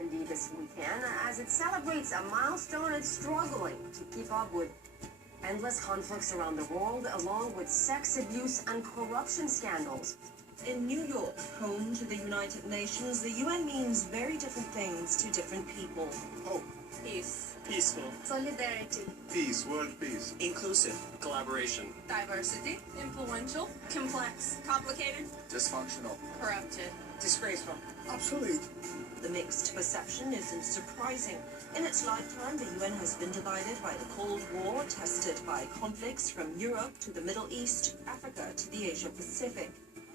indeed this weekend as it celebrates a milestone it's struggling to keep up with endless conflicts around the world, along with sex abuse and corruption scandals. In New York, home to the United Nations, the UN means very different things to different people. Hope. Peace. Peaceful. Solidarity. Peace. World peace. Inclusive. Collaboration. Diversity. Influential. Complex. Complicated. Dysfunctional. Corrupted. Disgraceful. Obsolete. The mixed perception isn't surprising. In its lifetime, the UN has been divided by the Cold War, tested by conflicts from Europe to the Middle East, Africa to the Asia Pacific.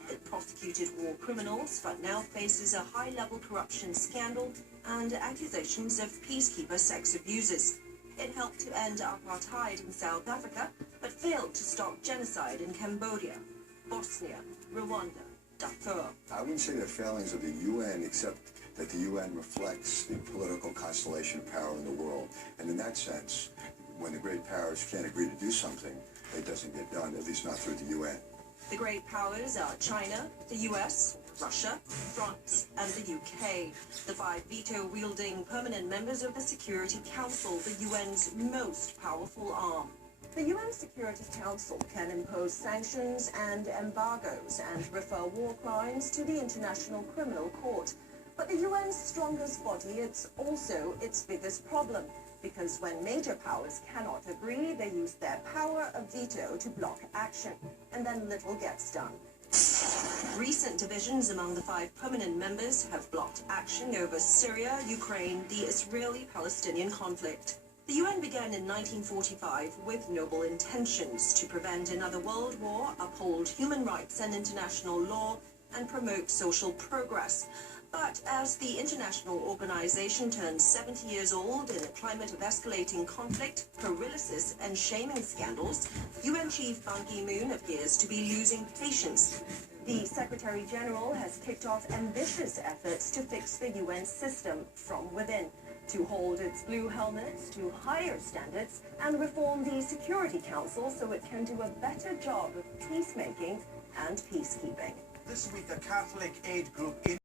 It prosecuted war criminals, but now faces a high-level corruption scandal and accusations of peacekeeper sex abuses. It helped to end apartheid in South Africa, but failed to stop genocide in Cambodia, Bosnia, Rwanda, Darfur. I wouldn't say they're failings of the UN, except that the UN reflects the political constellation of power in the world. And in that sense, when the great powers can't agree to do something, it doesn't get done, at least not through the UN. The great powers are China, the US, Russia, France, and the UK, the 5 veto-wielding permanent members of the Security Council, the UN's most powerful arm. The UN Security Council can impose sanctions and embargoes and refer war crimes to the International Criminal Court. But the UN's strongest body, it's also its biggest problem, because when major powers cannot agree, they use their power of veto to block action, and then little gets done. Recent divisions among the 5 permanent members have blocked action over Syria, Ukraine, the Israeli-Palestinian conflict. The UN began in 1945 with noble intentions to prevent another world war, uphold human rights and international law, and promote social progress. But as the international organization turns 70 years old in a climate of escalating conflict, paralysis, and shaming scandals, UN Chief Ban Ki-moon appears to be losing patience. The Secretary General has kicked off ambitious efforts to fix the UN system from within, to hold its blue helmets to higher standards and reform the Security Council so it can do a better job of peacemaking and peacekeeping. This week, a Catholic aid group in